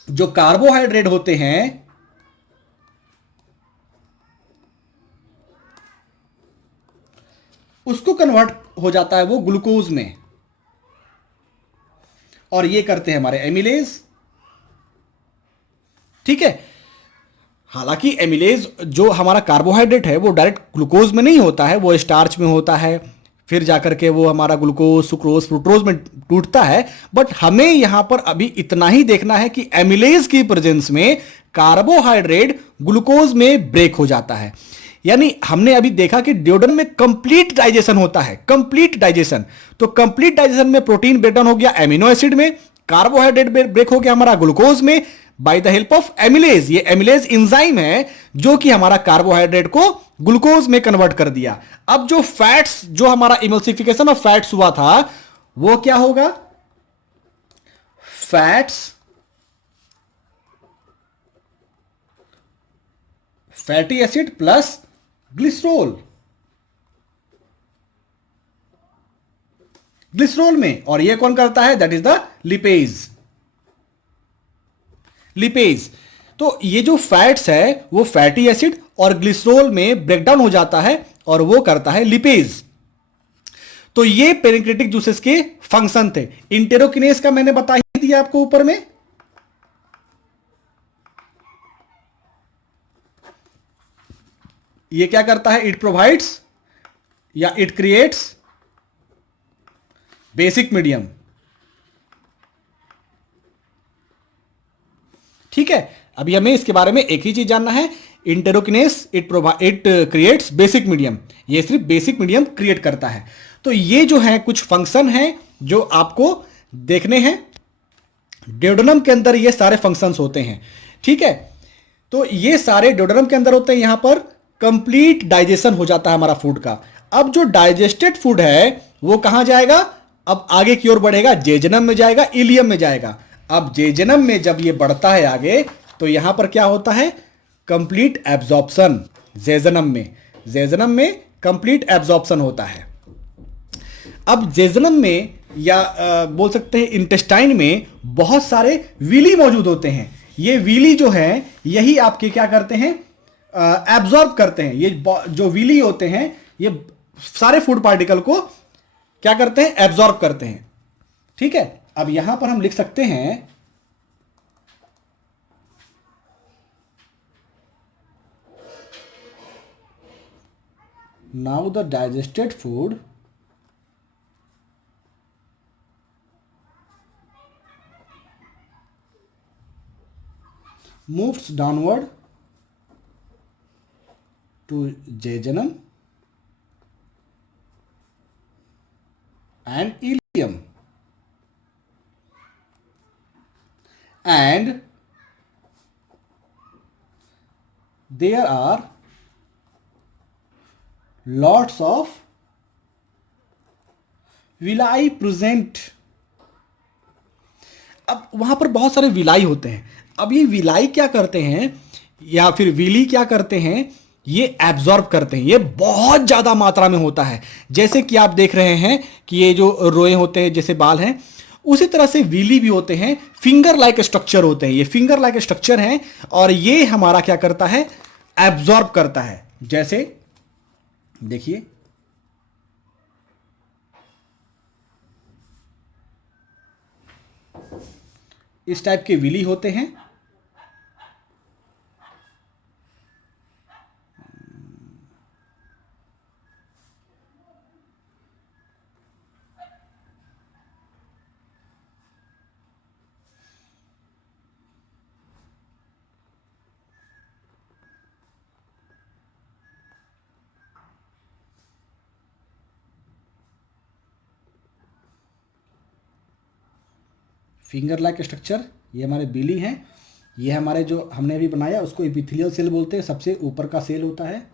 जो कार्बोहाइड्रेट होते हैं उसको कन्वर्ट हो जाता है वो ग्लूकोज में, और ये करते हैं हमारे एमिलेज। ठीक है, हालांकि एमिलेज जो हमारा कार्बोहाइड्रेट है वो डायरेक्ट ग्लूकोज में नहीं होता है, वो स्टार्च में होता है, फिर जाकर के वो हमारा ग्लूकोज सुक्रोज फ्रुक्टोज में टूटता है। बट हमें यहां पर अभी इतना ही देखना है कि एमिलेज की प्रेजेंस में कार्बोहाइड्रेट ग्लूकोज में ब्रेक हो जाता है। यानी हमने अभी देखा कि डिओडन में कंप्लीट डाइजेशन होता है, कंप्लीट डाइजेशन। तो कंप्लीट डाइजेशन में प्रोटीन ब्रेकडाउन हो गया एमिनो एसिड में, कार्बोहाइड्रेट ब्रेक हो गया हमारा ग्लूकोज में bye the help of amylase. ये एमिलेज एंजाइम है जो कि हमारा कार्बोहाइड्रेट को ग्लूकोज में कन्वर्ट कर दिया। अब जो फैट्स, जो हमारा इमल्सिफिकेशन ऑफ फैट्स हुआ था वो क्या होगा, फैटी एसिड प्लस ग्लिसरॉल में, और ये कौन करता है, दैट इज द लिपेज। तो ये जो फैट्स है वो फैटी एसिड और ग्लिसरॉल में ब्रेकडाउन हो जाता है और वो करता है लिपेज। तो ये पेनक्रेटिक जूसेस के फंक्शन थे। इंटेरोकिनेस का मैंने बता ही दिया आपको ऊपर में। ये क्या करता है, इट प्रोवाइड्स या इट क्रिएट्स बेसिक मीडियम। ठीक है, अभी हमें इसके बारे में एक ही चीज जानना है, इंटेरोकिनेस इट क्रिएट्स बेसिक मीडियम, ये सिर्फ बेसिक मीडियम क्रिएट करता है। तो ये जो है कुछ फंक्शन है जो आपको देखने हैं। डिओडोनम के अंदर ये सारे फंक्शंस होते हैं। ठीक है, तो ये सारे डिओडोनम के अंदर होते हैं। यहां पर कंप्लीट डाइजेशन हो जाता है हमारा फूड का। अब जो डाइजेस्टेड फूड है वो कहां जाएगा, अब आगे की ओर बढ़ेगा, जेजनम में जाएगा, इलियम में जाएगा। अब जेजनम में जब ये बढ़ता है आगे, तो यहां पर क्या होता है, कंप्लीट एब्जॉर्प्शन। जेजनम में कंप्लीट एब्जॉर्प्शन होता है। अब जेजनम में या बोल सकते हैं इंटेस्टाइन में बहुत सारे विली मौजूद होते हैं। ये विली जो है यही आपके क्या करते हैं, एब्जॉर्ब करते हैं। ये जो विली होते हैं ये सारे फूड पार्टिकल को क्या करते हैं, एब्जॉर्ब करते हैं। ठीक है, अब यहां पर हम लिख सकते हैं now the digested food moves downward to jejunum and ileum. And there are lots of villi present. अब वहां पर बहुत सारे विलाई होते हैं। अब ये विलाई क्या करते हैं या फिर विली क्या करते हैं, ये एब्जॉर्ब करते हैं। ये बहुत ज्यादा मात्रा में होता है। जैसे कि आप देख रहे हैं कि ये जो रोए होते हैं जैसे बाल हैं, उसी तरह से विली भी होते हैं। फिंगर लाइक स्ट्रक्चर होते हैं, ये फिंगर लाइक स्ट्रक्चर हैं और ये हमारा क्या करता है, एब्जॉर्ब करता है। जैसे देखिए इस टाइप के विली होते हैं। फिंगर लाइक स्ट्रक्चर, ये हमारे बिली हैं। ये हमारे जो हमने अभी बनाया उसको एपिथेलियल सेल बोलते हैं, सबसे ऊपर का सेल होता है।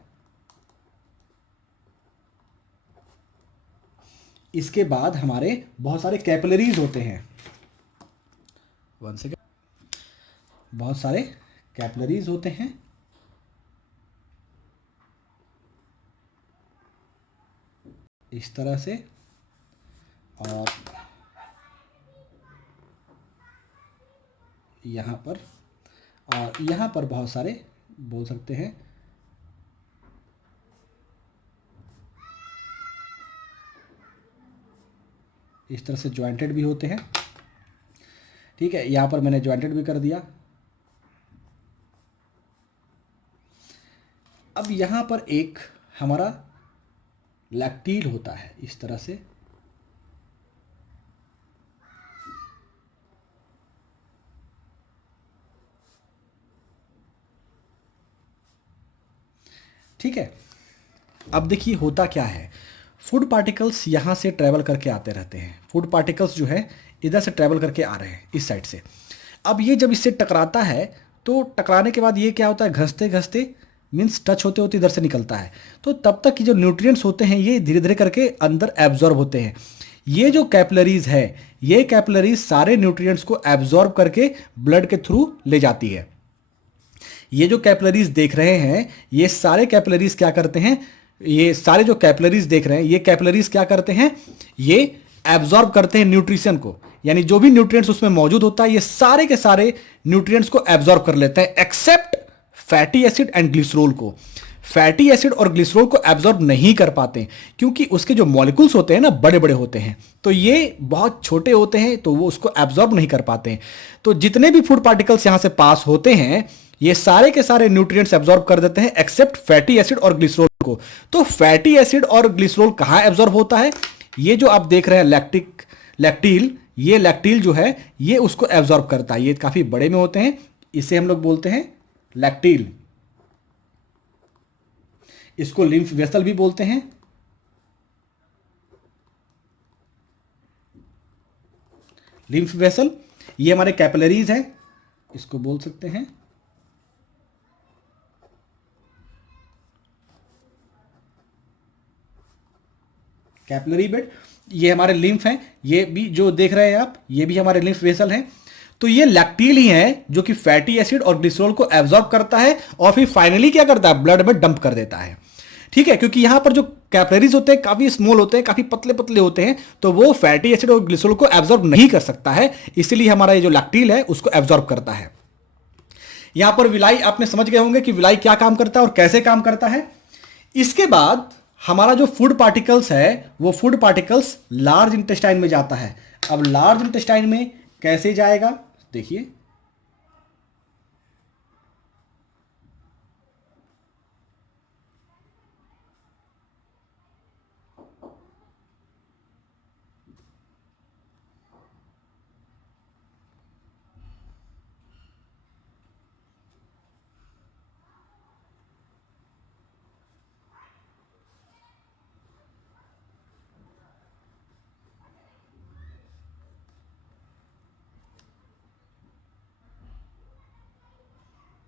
इसके बाद हमारे बहुत सारे कैपिलरीज होते हैं। वन सेकेंड, बहुत सारे कैपिलरीज होते हैं। इस तरह से, और यहाँ पर, और यहाँ पर बहुत सारे बोल सकते हैं इस तरह से ज्वाइंटेड भी होते हैं। ठीक है, यहाँ पर मैंने ज्वाइंटेड भी कर दिया। अब यहाँ पर एक हमारा लैक्टील होता है इस तरह से। ठीक है, अब देखिए होता क्या है, फूड पार्टिकल्स यहाँ से ट्रैवल करके आते रहते हैं। फूड पार्टिकल्स जो है इधर से ट्रैवल करके आ रहे हैं इस साइड से। अब ये जब इससे टकराता है तो टकराने के बाद ये क्या होता है, घसते घसते मीन्स टच होते होते इधर से निकलता है। तो तब तक की जो न्यूट्रिएंट्स होते हैं ये धीरे धीरे करके अंदर एब्जॉर्ब होते हैं। ये जो कैपिलरीज है, ये कैपिलरीज सारे न्यूट्रिएंट्स को एब्जॉर्ब करके ब्लड के थ्रू ले जाती है। ये जो कैपिलरीज देख रहे हैं, ये सारे कैपिलरीज क्या करते हैं, ये सारे जो कैपिलरीज देख रहे हैं, ये कैपिलरीज क्या करते हैं, ये एब्जॉर्ब करते हैं न्यूट्रिशन को। यानी जो भी न्यूट्रिएंट्स उसमें मौजूद होता है ये सारे के सारे न्यूट्रिएंट्स को एब्जॉर्ब कर लेते हैं, except fatty acid and glycerol को। फैटी एसिड और ग्लिसरॉल को एब्जॉर्ब नहीं कर पाते क्योंकि उसके जो मॉलिक्यूल्स होते हैं ना बड़े बड़े होते हैं, तो ये बहुत छोटे होते हैं, तो वो उसको एब्जॉर्ब नहीं कर पाते हैं। तो जितने भी फूड पार्टिकल्स यहां से पास होते हैं ये सारे के सारे न्यूट्रिएंट्स एब्जॉर्ब कर देते हैं एक्सेप्ट फैटी एसिड और ग्लिसरॉल को। तो फैटी एसिड और ग्लिसरॉल कहां एब्जॉर्ब होता है, ये जो आप देख रहे हैं लैक्टील, ये लैक्टील जो है ये उसको एब्जॉर्ब करता है। ये काफी बड़े में होते हैं, इसे हम लोग बोलते हैं लैक्टील। इसको लिम्फ वेसल भी बोलते हैं। लिम्फ वेसल, ये हमारे कैपिलरीज हैं, इसको बोल सकते हैं कैपिलरी बेड। ये हमारे लिम्फ हैं, ये भी जो देख रहे हैं आप, ये भी हमारे लिम्फ वेसल हैं। तो ये लैक्टील ही है जो कि फैटी एसिड और ग्लिसरॉल को एब्जॉर्ब करता है और फिर फाइनली क्या करता है, ब्लड में डंप कर देता है। ठीक है, क्योंकि यहां पर जो कैपिलरीज होते हैं काफी स्मॉल होते हैं, काफी पतले पतले होते हैं, तो वो फैटी एसिड और ग्लिसरॉल को एब्जॉर्ब नहीं कर सकता है, इसलिए हमारा ये जो लैक्टील है उसको एब्जॉर्ब करता है। यहां पर विलाई आपने समझ गए होंगे कि विलाई क्या काम करता है और कैसे काम करता है। इसके बाद हमारा जो फूड पार्टिकल्स है वो फूड पार्टिकल्स लार्ज इंटेस्टाइन में जाता है। अब लार्ज इंटेस्टाइन में कैसे जाएगा देखिए,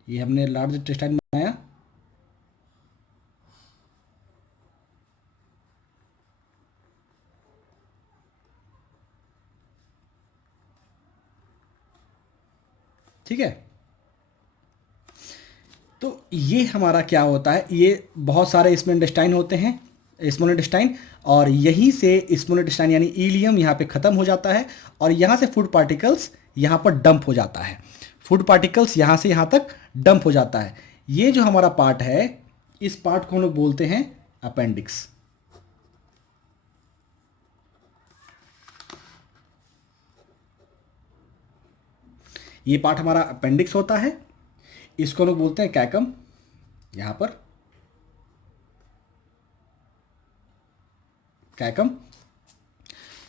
ये हमने लार्ज इंटेस्टाइन बनाया, ठीक है। तो ये हमारा क्या होता है, ये बहुत सारे स्मॉल इंटेस्टाइन होते हैं, स्मॉल इंटेस्टाइन, और यहीं से स्मॉल इंटेस्टाइन यानी इलियम यहाँ पे ख़त्म हो जाता है और यहाँ से फूड पार्टिकल्स यहाँ पर डंप हो जाता है। फूड पार्टिकल्स यहाँ से यहाँ तक डंप हो जाता है। ये जो हमारा पार्ट है, इस पार्ट को हम लोग बोलते हैं अपेंडिक्स। ये पार्ट हमारा अपेंडिक्स होता है, इसको हम लोग बोलते हैं कैकम। यहां पर कैकम,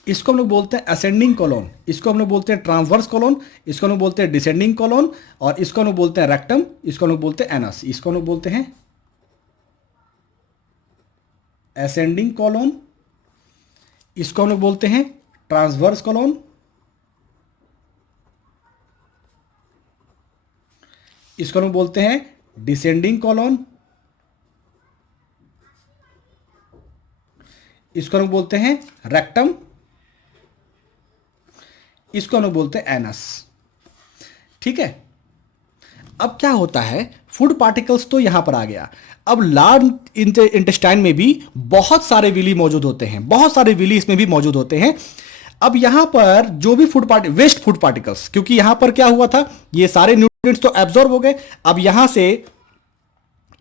इसको हम लोग बोलते हैं असेंडिंग कॉलोन, इसको हम लोग बोलते हैं ट्रांसवर्स कॉलोन, इसको हम लोग बोलते हैं डिसेंडिंग कॉलोन, और इसको हम लोग बोलते हैं रेक्टम, इसको हम लोग बोलते हैं एनस। इसको हम लोग बोलते हैं असेंडिंग कॉलोन, इसको हम लोग बोलते हैं ट्रांसवर्स कॉलोन, इसको हम बोलते हैं डिसेंडिंग कॉलोन, इसको हम बोलते हैं रेक्टम, इसको हम बोलते हैं एनस, ठीक है। अब क्या होता है, फूड पार्टिकल्स तो यहां पर आ गया। अब लार्ज इंटेस्टाइन में भी बहुत सारे विली मौजूद होते हैं, बहुत सारे विली इसमें भी मौजूद होते हैं। अब यहां पर जो भी वेस्ट फूड पार्टिकल्स, क्योंकि यहां पर क्या हुआ था, ये सारे न्यूट्रिएंट्स तो एब्जॉर्ब हो गए। अब यहां से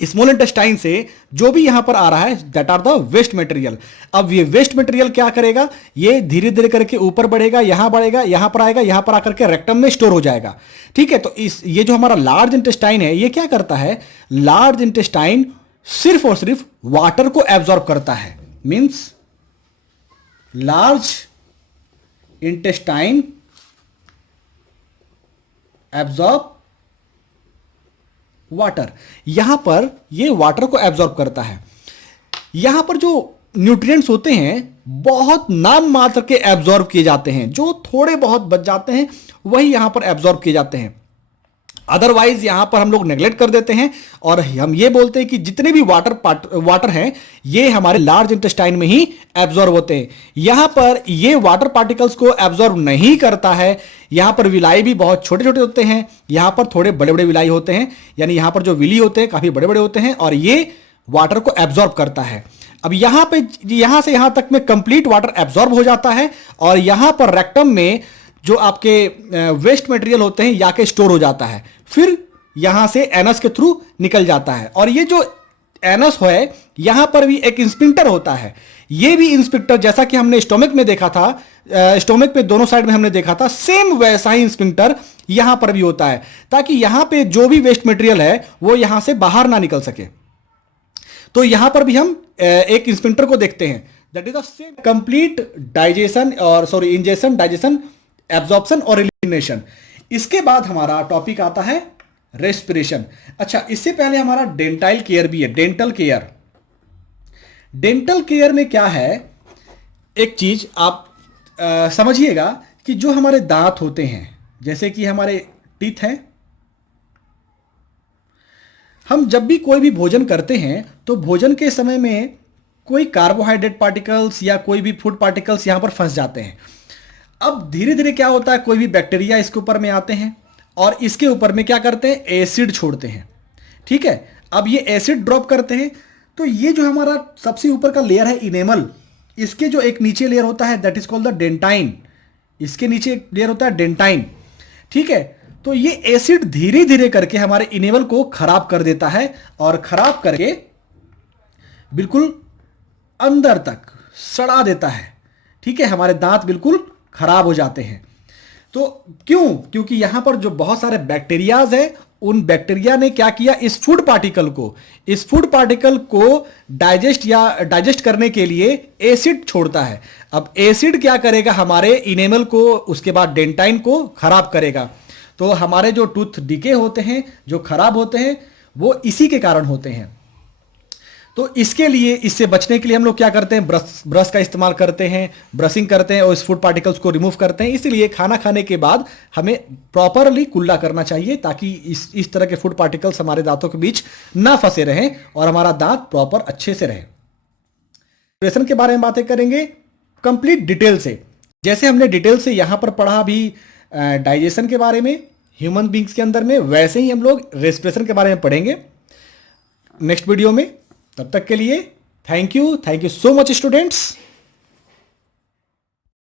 स्मॉल इंटेस्टाइन से जो भी यहां पर आ रहा है, that are the waste material. अब ये वेस्ट मटेरियल क्या करेगा, ये धीरे धीरे करके ऊपर बढ़ेगा, यहां बढ़ेगा, यहां पर आएगा, यहां पर आकर के रेक्टम में स्टोर हो जाएगा, ठीक है। तो ये जो हमारा लार्ज इंटेस्टाइन है, ये क्या करता है, लार्ज इंटेस्टाइन सिर्फ और सिर्फ वाटर को एब्जॉर्ब करता है। Means large intestine absorb water, यहां पर ये वाटर को एब्जॉर्ब करता है। यहां पर जो न्यूट्रिएंट्स होते हैं बहुत नाम मात्र के एब्जॉर्ब किए जाते हैं, जो थोड़े बहुत बच जाते हैं वही यहां पर एब्जॉर्ब किए जाते हैं। अदरवाइज यहां पर हम लोग नेग्लेक्ट कर देते हैं और हम ये बोलते हैं कि जितने भी वाटर हैं ये हमारे लार्ज इंटेस्टाइन में ही एब्जॉर्ब होते हैं। यहां पर ये वाटर पार्टिकल्स को एब्जॉर्ब नहीं करता है। यहां पर विलाई भी बहुत छोटे छोटे होते हैं, यहां पर थोड़े बड़े बड़े विलाई होते हैं, यानी यहां पर जो विली होते हैं काफी बड़े बड़े होते हैं और ये वाटर को एब्जॉर्ब करता है। अब यहां पे यहां से यहां तक में कंप्लीट वाटर एब्जॉर्ब हो जाता है और यहां पर रेक्टम में जो आपके वेस्ट मटेरियल होते हैं या के स्टोर हो जाता है, फिर यहां से एनस के थ्रू निकल जाता है। और ये जो एनस है यहां पर भी एक इंस्पिंक्टर होता है। ये भी इंस्पिंक्टर जैसा कि हमने स्टोमक में देखा था, स्टोमक पे दोनों साइड में हमने देखा था, सेम वैसा ही इंस्पिंक्टर यहां पर भी होता है, ताकि यहां पे जो भी वेस्ट मटेरियल है वो यहां से बाहर ना निकल सके। तो यहां पर भी हम एक इंस्पिंक्टर को देखते हैं, that is the same complete digestion और इंजेशन, डाइजेशन, एब्जॉर्प्शन और एलिमिनेशन। इसके बाद हमारा टॉपिक आता है रेस्पिरेशन। अच्छा, इससे पहले हमारा डेंटाइल केयर भी है, डेंटल केयर। डेंटल केयर में क्या है, एक चीज आप समझिएगा कि जो हमारे दांत होते हैं, जैसे कि हमारे टीथ हैं, हम जब भी कोई भी भोजन करते हैं तो भोजन के समय में कोई कार्बोहाइड्रेट पार्टिकल्स या कोई भी फूड पार्टिकल्स यहां पर फंस जाते हैं। अब धीरे धीरे क्या होता है, कोई भी बैक्टीरिया इसके ऊपर में आते हैं और इसके ऊपर में क्या करते हैं, एसिड छोड़ते हैं, ठीक है। अब ये एसिड ड्रॉप करते हैं तो ये जो हमारा सबसे ऊपर का लेयर है इनेमल, इसके जो एक नीचे लेयर होता है that is called the dentine, इसके नीचे एक लेयर होता है डेंटाइन, ठीक है। तो ये एसिड धीरे धीरे करके हमारे इनेमल को खराब कर देता है और खराब करके बिल्कुल अंदर तक सड़ा देता है, ठीक है। हमारे दांत बिल्कुल खराब हो जाते हैं। तो क्योंकि यहां पर जो बहुत सारे बैक्टीरियाज है, उन बैक्टीरिया ने क्या किया, इस फूड पार्टिकल को डाइजेस्ट करने के लिए एसिड छोड़ता है। अब एसिड क्या करेगा, हमारे इनेमल को, उसके बाद डेंटाइन को खराब करेगा। तो हमारे जो टूथ डिके होते हैं, जो खराब होते हैं, वो इसी के कारण होते हैं। तो इसके लिए, इससे बचने के लिए हम लोग क्या करते हैं, ब्रश का इस्तेमाल करते हैं, ब्रशिंग करते हैं और इस फूड पार्टिकल्स को रिमूव करते हैं। इसलिए खाना खाने के बाद हमें प्रॉपरली कुल्ला करना चाहिए ताकि इस तरह के फूड पार्टिकल्स हमारे दांतों के बीच ना फंसे रहें और हमारा दांत प्रॉपर अच्छे से रहे। न्यूट्रिशन के बारे में बातें करेंगे कंप्लीट डिटेल से। जैसे हमने डिटेल से यहां पर पढ़ा अभी डाइजेशन के बारे में ह्यूमन बींग्स के अंदर में, वैसे ही हम लोग रेस्पिरेशन के बारे में पढ़ेंगे नेक्स्ट वीडियो में। तब तक के लिए thank you so much students.